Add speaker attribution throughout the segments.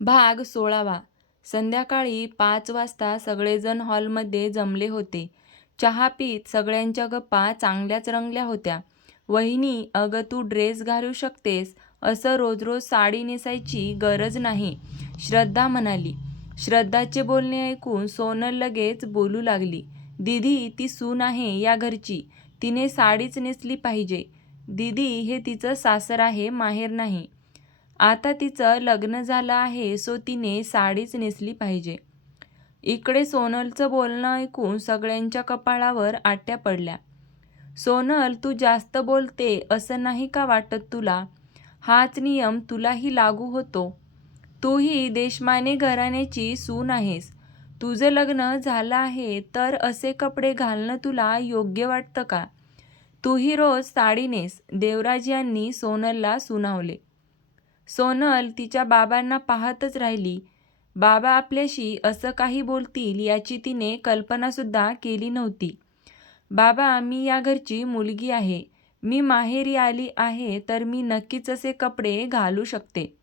Speaker 1: भाग सोळावा संध्याकाळी पाच वाजता सगळेजण हॉलमध्ये जमले होते. चहा पीत सगळ्यांच्या गप्पा चांगल्याच रंगल्या होत्या. वहिनी अगं तू ड्रेस घालू शकतेस असं रोज रोज साडी नेसायची गरज नाही श्रद्धा म्हणाली. श्रद्धाचे बोलणे ऐकून सोनल लगेच बोलू लागली. दीदी ती सून आहे या घरची. तिने साडीच नेसली पाहिजे. दीदी हे तिचं सासर आहे माहेर नाही. आता तिचं लग्न झालं आहे सो तिने साडीच नेसली पाहिजे. इकडे सोनलचं बोलणं ऐकून सगळ्यांच्या कपाळावर आट्या पडल्या. सोनल तू जास्त बोलते असं नाही का वाटत तुला? हाच नियम तुलाही लागू होतो. तूही देशमाने घराण्याची सून आहेस. तुझं लग्न झालं आहे तर असे कपडे घालणं तुला योग्य वाटतं का? तूही रोज साडी नेस देवराज यांनी सोनलला सुनावले. सोनल तिच्या बाबांना पाहतच राहिली. बाबा आपल्याशी असं काही बोलतील याची तिने कल्पनासुद्धा केली नव्हती. बाबा मी या घरची मुलगी आहे. मी माहेरी आली आहे तर मी नक्कीच असे कपडे घालू शकते.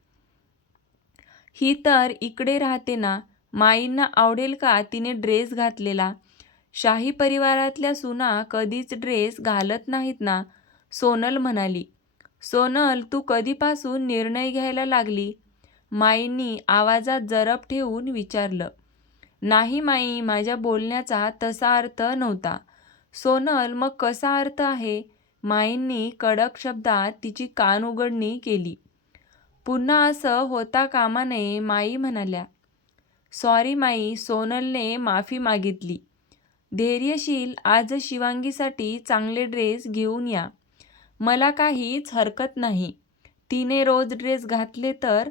Speaker 1: ही तर इकडे राहते ना. माईंना आवडेल का तिने ड्रेस घातलेला? शाही परिवारातल्या सुना कधीच ड्रेस घालत नाहीत ना. सोनल म्हणाली. सोनल तू कधीपासून निर्णय घ्यायला लागली? माईंनी आवाजात जरब ठेवून विचारलं. नाही माई माझ्या बोलण्याचा तसा अर्थ नव्हता. सोनल मग कसा अर्थ आहे? माईंनी कडक शब्दात तिची कानउघडणी केली. पुन्हा असं होता कामा नये माई म्हणाल्या. सॉरी माई सोनलने माफी मागितली. धैर्यशील आज शिवांगीसाठी चांगले ड्रेस घेऊन या. मला काहीच हरकत नाही. तिने रोज ड्रेस घातले तर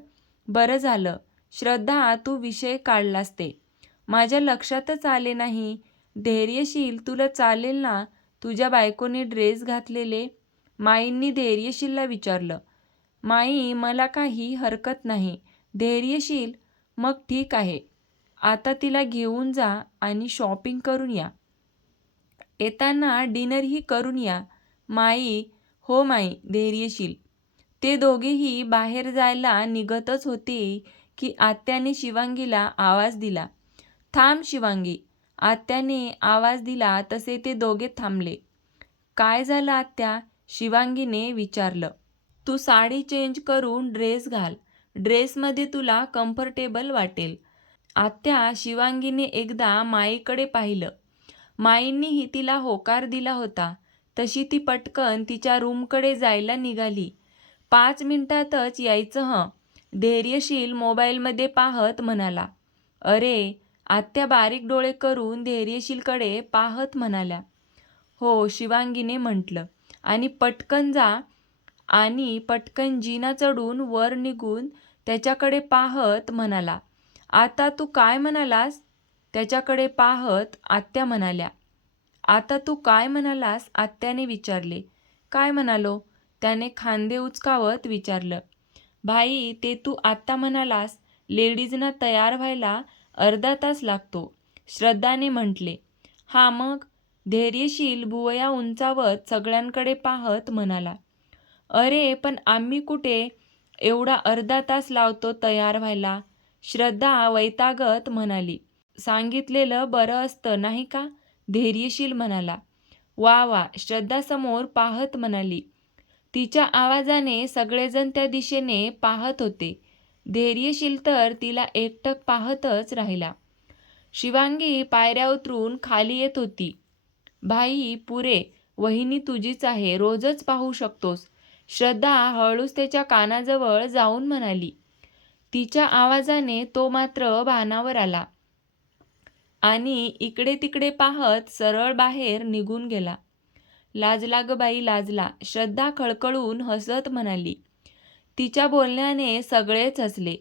Speaker 1: बरं झालं. श्रद्धा तू विषय काढलास ते. माझ्या लक्षातच आले नाही. धैर्यशील तुला चालेल ना तुझ्या बायकोने ड्रेस घातलेले? माईंनी धैर्यशीलला विचारलं. माई मला काही हरकत नाही. धैर्यशील मग ठीक आहे. आता तिला घेऊन जा आणि शॉपिंग करून या. येताना डिनरही करून या. माई हो माई धैर्यशील. ते दोघेही बाहेर जायला निघतच होते की आत्याने शिवांगीला आवाज दिला. थांब शिवांगी. आत्याने आवाज दिला तसे ते दोघे थांबले. काय झालं आत्या? शिवांगीने विचारलं. तू साडी चेंज करून ड्रेस घाल. ड्रेसमध्ये तुला कम्फर्टेबल वाटेल. आत्या शिवांगीने एकदा माईकडे पाहिलं. माईंनीही तिला होकार दिला होता. तशी ती पटकन तिच्या रूमकडे जायला निघाली. पाच मिनिटातच यायचं हं. धैर्यशील मोबाईलमध्ये पाहत म्हणाला. अरे आत्या बारीक डोळे करून धैर्यशीलकडे पाहत म्हणाल्या. हो शिवांगीने म्हटलं आणि पटकन जा आणि पटकन जिना चढून वर निघून त्याच्याकडे पाहत म्हणाला. आता तू काय म्हणालास? त्याच्याकडे पाहत आत्या म्हणाल्या. आता तू काय म्हणालास आत्याने विचारले. काय म्हणालो? त्याने खांदे उचकावत विचारलं. भाई ते तू आत्ता म्हणालास लेडीजना तयार व्हायला अर्धा तास लागतो. श्रद्धाने म्हटले. हा मग? धैर्यशील भुवया उंचावत सगळ्यांकडे पाहत म्हणाला. अरे पण आम्ही कुठे एवढा अर्धा तास लावतो तयार व्हायला? श्रद्धा वैतागत म्हणाली. सांगितलेलं बरं असतं नाही का? धैर्यशील म्हणाला. वा वा श्रद्धासमोर पाहत म्हणाली. तिच्या आवाजाने सगळेजण त्या दिशेने पाहत होते. धैर्यशील तर तिला एकटक पाहतच राहिला. शिवांगी पायऱ्या उतरून खाली येत होती. भाई पुरे वहिनी तुझीच आहे रोजच पाहू शकतोस. श्रद्धा हळूच त्याच्या कानाजवळ जाऊन म्हणाली. तिच्या आवाजाने तो मात्र भानावर आला. आणि इकडे तिकडे पाहत सरळ बाहेर निघून गेला. लाजला ग बाई लाजला श्रद्धा खळखळून हसत म्हणाली. तिच्या बोलण्याने सगळेच हसले.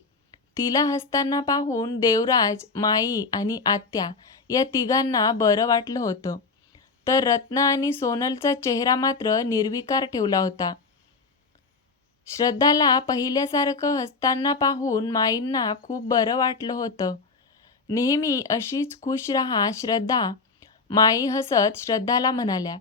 Speaker 1: तिला हसताना पाहून देवराज, माई आणि आत्या या तिघांना बरं वाटलं होतं. तर रत्ना आणि सोनलचा चेहरा मात्र निर्विकार ठेवला होता. श्रद्धाला पहिल्यासारखं हसताना पाहून माईंना खूप बरं वाटलं होतं. नेहमी अशीच खुश रहा श्रद्धा. माई हसत श्रद्धाला म्हणाल्या.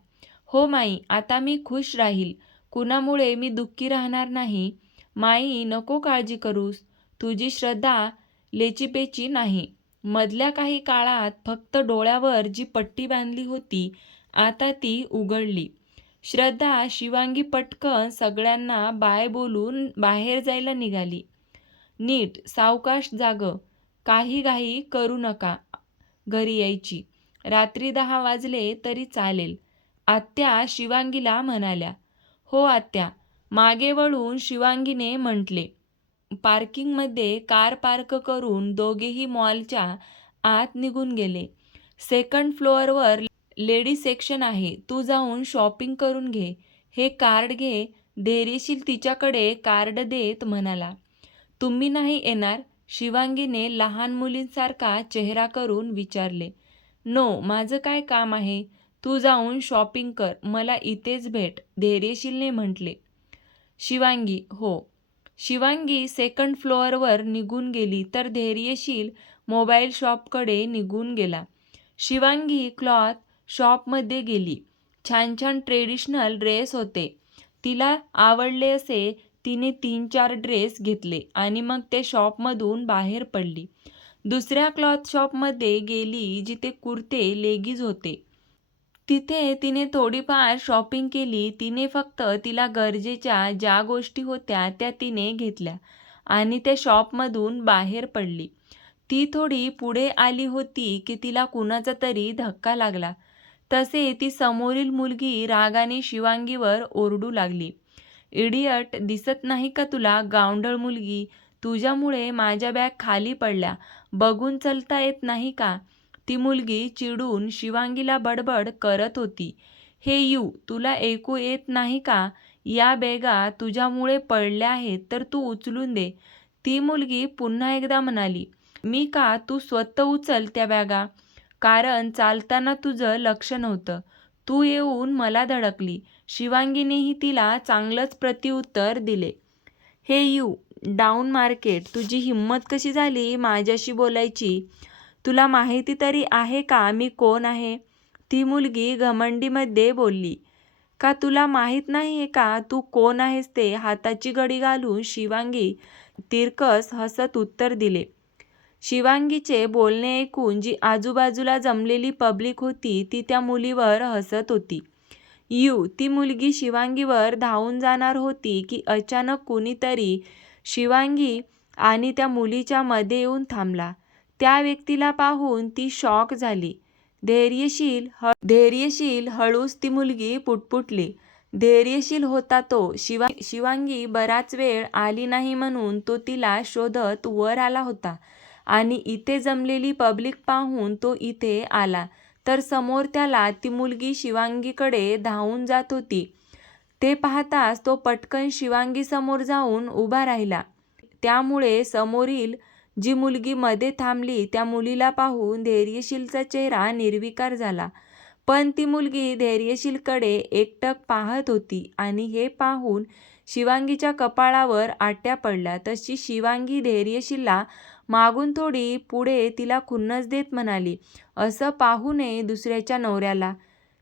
Speaker 1: हो माई आता मी खुश राहील. कुणामुळे मी दुःखी राहणार नाही. माई नको काळजी करूस. तुझी श्रद्धा लेचीपेची नाही मधल्या काही काळात फक्त डोळ्यावर जी पट्टी बांधली होती आता ती उघडली श्रद्धा शिवांगी पटकन सगळ्यांना बाय बोलून बाहेर जायला निघाली नीट सावकाश जाग काही घाई करू नका घरी यायची. रात्री दहा वाजले तरी चालेल. आत्या शिवांगीला म्हणाल्या हो आत्या. मागे वळून शिवांगीने म्हटले पार्किंगमध्ये कार पार्क करून दोघेही मॉलच्या आत निघून गेले. सेकंड फ्लोअरवर लेडी सेक्शन आहे. तू जाऊन शॉपिंग करून घे. हे कार्ड घे. धैर्यशील तिच्याकडे कार्ड देत म्हणाला. तुम्ही नाही येणार? शिवांगीने लहान मुलींसारखा चेहरा करून विचारले नो माझं काय काम आहे? तू जाऊन शॉपिंग कर मला इथेच भेट धैर्यशीलने म्हटले. शिवांगी हो. शिवांगी सेकंड फ्लोअरवर निघून गेली तर धैर्यशील मोबाईल शॉपकडे निघून गेला. शिवांगी क्लॉथ शॉपमध्ये गेली. छान छान ट्रेडिशनल ड्रेस होते. तिला आवडले असे तिने तीन चार ड्रेस घेतले आणि मग ते शॉपमधून बाहेर पडली. दुसऱ्या क्लॉथ शॉपमध्ये गेली जिथे कुर्ते लेगीज होते. तिथे तिने थोडीफार शॉपिंग केली. तिने फक्त तिला गरजेच्या ज्या गोष्टी होत्या त्या तिने घेतल्या आणि त्या शॉपमधून बाहेर पडली. ती थोडी पुढे आली होती की तिला कुणाचा तरी धक्का लागला. तसे ती समोरील मुलगी रागाने शिवांगीवर ओरडू लागली. इडियट दिसत नाही का तुला गावंढळ मुलगी? तुझ्यामुळे माझ्या बॅग खाली पडल्या. बघून चलता येत नाही का? ती मुलगी चिडून शिवांगीला बडबड करत होती. हे यू तुला ऐकू येत नाही का? या बॅगा तुझ्यामुळे पडल्या आहेत तर तू उचलून दे. ती मुलगी पुन्हा एकदा म्हणाली मी का? तू स्वतः उचल त्या बॅगा. कारण चालताना तुझं लक्ष नव्हतं. तू येऊन मला धडकली. शिवांगीनेही तिला चांगलंच प्रत्युत्तर दिले. हे यू डाऊन मार्केट तुझी हिंमत कशी झाली माझ्याशी बोलायची? तुला माहिती तरी आहे का मी कोण आहे? ती मुलगी घमंडीमध्ये बोलली. का तुला माहीत नाही आहे का तू कोण आहेस ते? हाताची घडी घालून शिवांगी तिरकस हसत उत्तर दिले. शिवांगीचे बोलणे ऐकून जी आजूबाजूला जमलेली पब्लिक होती ती त्या मुलीवर हसत होती. यू ती मुलगी शिवांगीवर धावून जाणार होती की अचानक कुणीतरी शिवांगी आणि त्या मुलीच्या मध्ये येऊन थांबला. त्या व्यक्तीला पाहून ती शॉक झाली. धैर्यशील ह धैर्यशील हळूच ती मुलगी पुटपुटली. धैर्यशील होता तो. शिवा शिवांगी बराच वेळ आली नाही म्हणून तो तिला शोधत वर आला होता. आणि इथे जमलेली पब्लिक पाहून तो इथे आला. तर समोर त्याला ती मुलगी शिवांगीकडे धावून जात होती. ते पाहताच तो पटकन शिवांगीसमोर जाऊन उभा राहिला. त्यामुळे समोरील जी मुलगी मध्ये थांबली त्या मुलीला पाहून धैर्यशीलचा चेहरा निर्विकार झाला. पण ती मुलगी धैर्यशीलकडे एकटक पाहत होती आणि हे पाहून शिवांगीच्या कपाळावर आट्या पडल्या. तशी शिवांगी धैर्यशीलला मागून थोडी पुढे तिला खुन्नस देत म्हणाली असं पाहू नये दुसऱ्याच्या नवऱ्याला.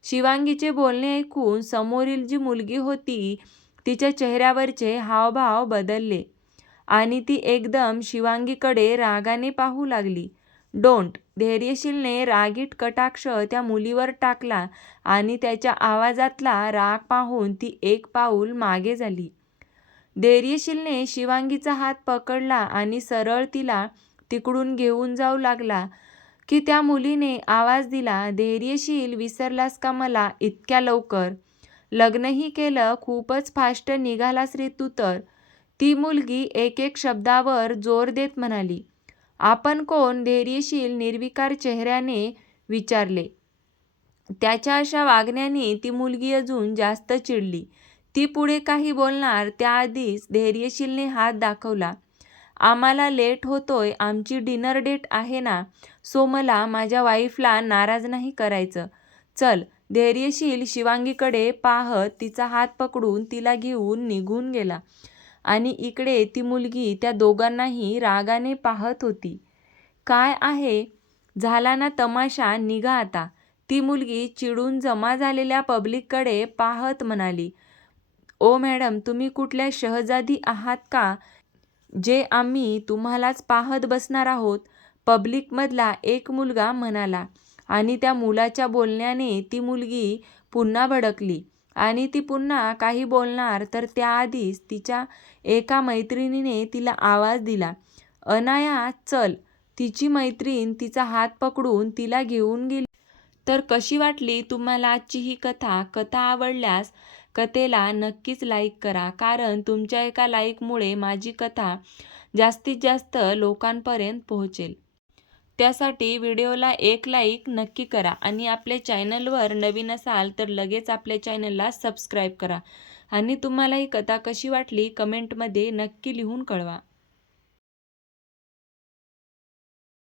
Speaker 1: शिवांगीचे बोलणे ऐकून समोरील जी मुलगी होती तिच्या चेहऱ्यावरचे हावभाव बदलले आणि ती एकदम शिवांगीकडे रागाने पाहू लागली. डोंट धैर्यशीलने रागीट कटाक्ष त्या मुलीवर टाकला आणि त्याच्या आवाजातला राग पाहून ती एक पाऊल मागे झाली. धैर्यशीलने शिवांगीचा हात पकडला आणि सरळ तिला तिकडून घेऊन जाऊ लागला की त्या मुलीने आवाज दिला धैर्यशील विसरलास का मला इतक्या लवकर? लग्नही केलं खूपच फास्ट निघालास रे तू तर. ती मुलगी एक एक शब्दावर जोर देत म्हणाली आपण कोण? धैर्यशील निर्विकार चेहऱ्याने विचारले. त्याच्या अशा वागण्याने ती मुलगी अजून जास्त चिडली. ती पुढे काही बोलणार त्याआधीच धैर्यशीलने हात दाखवला. आम्हाला लेट होतोय आमची डिनर डेट आहे ना सो मला माझ्या वाईफला नाराज नाही करायचं. चल धैर्यशील शिवांगीकडे पाहत तिचा हात पकडून तिला घेऊन निघून गेला. आणि इकडे ती मुलगी त्या दोघांनाही रागाने पाहत होती. काय आहे? झाला ना तमाशा निघा आता. ती मुलगी चिडून जमा झालेल्या पब्लिककडे पाहत म्हणाली. ओ मॅडम तुम्ही कुठल्या शहजादी आहात का? जे आम्ही तुम्हालाच पाहत बसणार आहोत. पब्लिकमधला एक मुलगा म्हणाला आणि त्या मुलाच्या बोलण्याने ती मुलगी पुन्हा भडकली आणि ती पुन्हा काही बोलणार तर त्याआधीच तिच्या एका मैत्रिणीने तिला आवाज दिला अनाया चल. तिची मैत्रीण तिचा हात पकडून तिला घेऊन गेली. तर कशी वाटली तुम्हाला आजची ही कथा? कथा आवडल्यास कथेला नक्कीच लाईक करा. कारण तुमच्या एका लाईकमुळे माझी कथा जास्तीत जास्त लोकांपर्यंत पोहोचेल. त्यासाठी व्हिडिओला एक लाईक नक्की करा आणि आपल्या चॅनलवर नवीन असाल तर लगेच आपल्या चॅनलला सबस्क्राईब करा. आणि तुम्हाला ही कथा कशी वाटली कमेंटमध्ये नक्की लिहून कळवा.